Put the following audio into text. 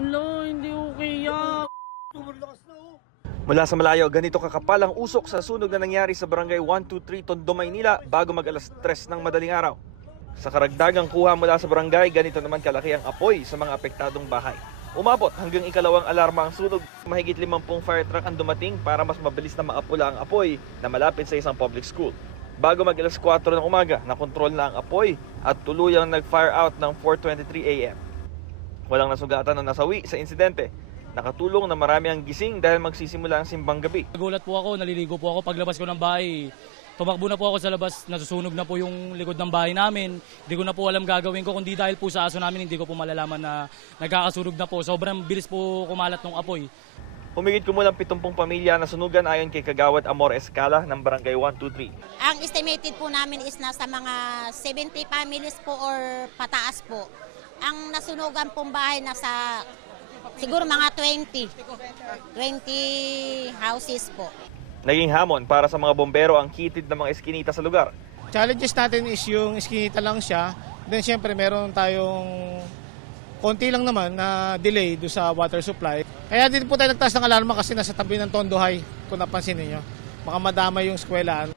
Ala, hindi okay yan. Mula sa malayo, ganito kakapal ang usok sa sunog na nangyari sa Barangay 123 Tondo, Maynila bago mag-alas 3 ng madaling araw. Sa karagdagang kuha mula sa barangay, ganito naman kalaki ang apoy sa mga apektadong bahay. Umabot hanggang ikalawang alarma ang sunog. Mahigit 50 fire truck ang dumating para mas mabilis na maapula ang apoy na malapit sa isang public school. Bago mag-alas 4 ng umaga, nakontrol na ang apoy at tuluyang nag-fire out ng 4:23 a.m. Walang nasugatan na nasawi sa insidente. Nakatulong na marami ang gising dahil magsisimula ang simbang gabi. Nagulat po ako, naliligo po ako paglabas ko ng bahay. Tumakbo na po ako sa labas, nasusunog na po yung likod ng bahay namin. Hindi ko na po alam gagawin ko, kundi dahil po sa aso namin, hindi ko po malalaman na nagkakasunog na po. Sobrang bilis po kumalat ng apoy. Humigit kumulang 70 pamilya na sunugan ayon kay Kagawad Amor Escala ng Barangay 123. Ang estimated po namin is nasa mga 70 families po or pataas po. Ang nasunugan pong bahay nasa siguro mga 20 houses po. Naging hamon para sa mga bombero ang kitid ng mga eskinita sa lugar. Challenges natin is yung eskinita lang siya. Then siyempre meron tayong konti lang naman na delay do sa water supply. Kaya din po tayo nagtaas ng alarma kasi nasa tabi ng Tondo High, kung napansin niyo. Baka madamay yung eskwelahan.